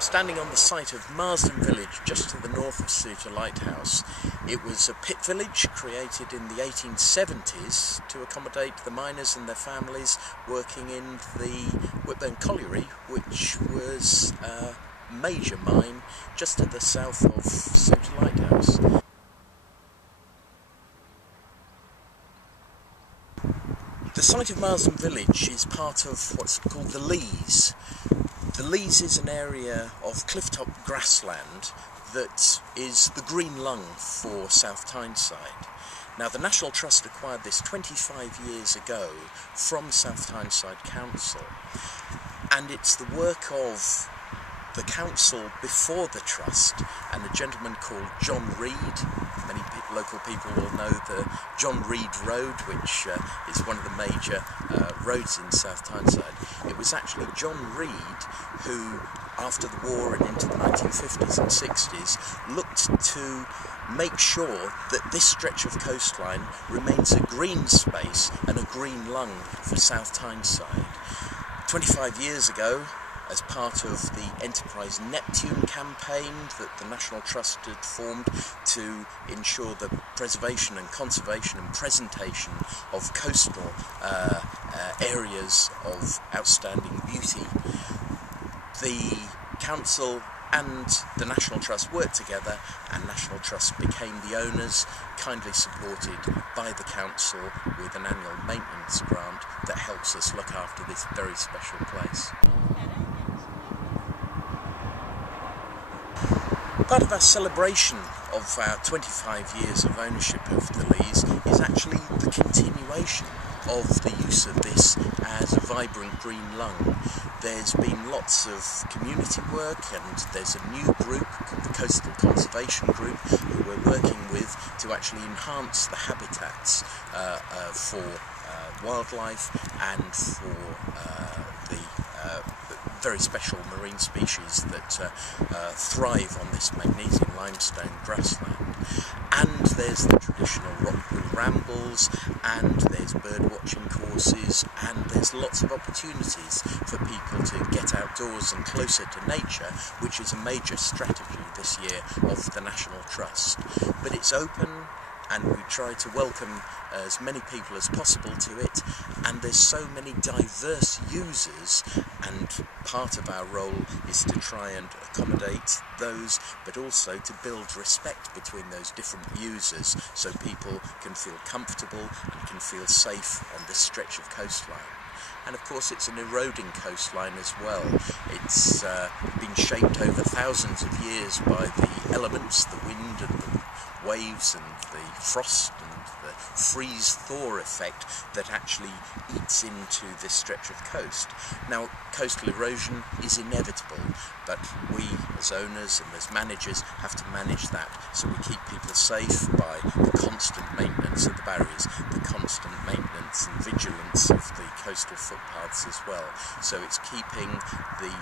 I'm standing on the site of Marsden Village, just to the north of Souter Lighthouse. It was a pit village created in the 1870s to accommodate the miners and their families working in the Whitburn Colliery, which was a major mine just to the south of Souter Lighthouse. The site of Marsden Village is part of what's called the Leas. The Leas is an area of clifftop grassland that is the green lung for South Tyneside. Now, the National Trust acquired this 25 years ago from South Tyneside Council, and it's the work of the council before the trust and a gentleman called John Reed. Many local people will know the John Reed Road, which is one of the major roads in South Tyneside. It was actually John Reed who, after the war and into the 1950s and 60s, looked to make sure that this stretch of coastline remains a green space and a green lung for South Tyneside. 25 years ago, as part of the Enterprise Neptune campaign that the National Trust had formed to ensure the preservation and conservation and presentation of coastal areas of outstanding beauty, the Council and the National Trust worked together, and National Trust became the owners, kindly supported by the Council with an annual maintenance grant that helps us look after this very special place. Part of our celebration of our 25 years of ownership of the Leas is actually the continuation of the use of this as a vibrant green lung. There's been lots of community work, and there's a new group called the Coastal Conservation Group who we're working with to actually enhance the habitats for wildlife and for the very special marine species that thrive on this magnesian limestone grassland. And there's the traditional rockwood rambles, and there's bird watching courses, and there's lots of opportunities for people to get outdoors and closer to nature, which is a major strategy this year of the National Trust. But it's open, and we try to welcome as many people as possible to it, and there's so many diverse users, and part of our role is to try and accommodate those, but also to build respect between those different users so people can feel comfortable and can feel safe on this stretch of coastline. And of course it's an eroding coastline as well. It's been shaped over thousands of years by the elements, the wind and the waves and the frost and the freeze-thaw effect that actually eats into this stretch of coast. Now, coastal erosion is inevitable, but we as owners and as managers have to manage that, so we keep people safe by the constant maintenance of the barriers, the constant maintenance and vigilance of the coastal footpaths as well. So it's keeping the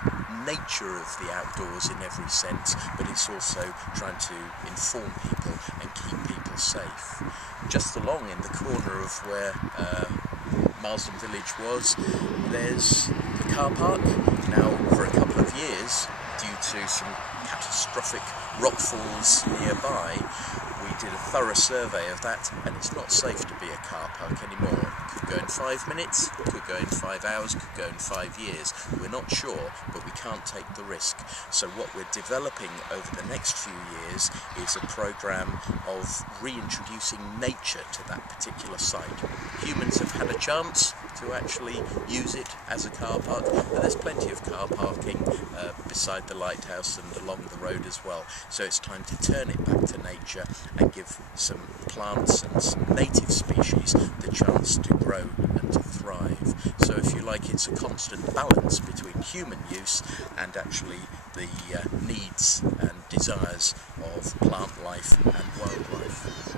nature of the outdoors in every sense, but it's also trying to inform people and keep people safe. Just along in the corner of where Marsden Village was, there's the car park. Now, for a couple of years, due to some catastrophic rockfalls nearby, we did a thorough survey of that, and it's not safe to be a car park anymore. Could go in 5 minutes, could go in 5 hours, could go in 5 years. We're not sure, but we can't take the risk. So what we're developing over the next few years is a programme of reintroducing nature to that particular site. Humans have had a chance to actually use it as a car park, but there's plenty of car parking beside the lighthouse and along the road as well. So it's time to turn it back to nature and give some plants and some native species the chance to grow and to thrive. So if you like, it's a constant balance between human use and actually the needs and desires of plant life and wildlife.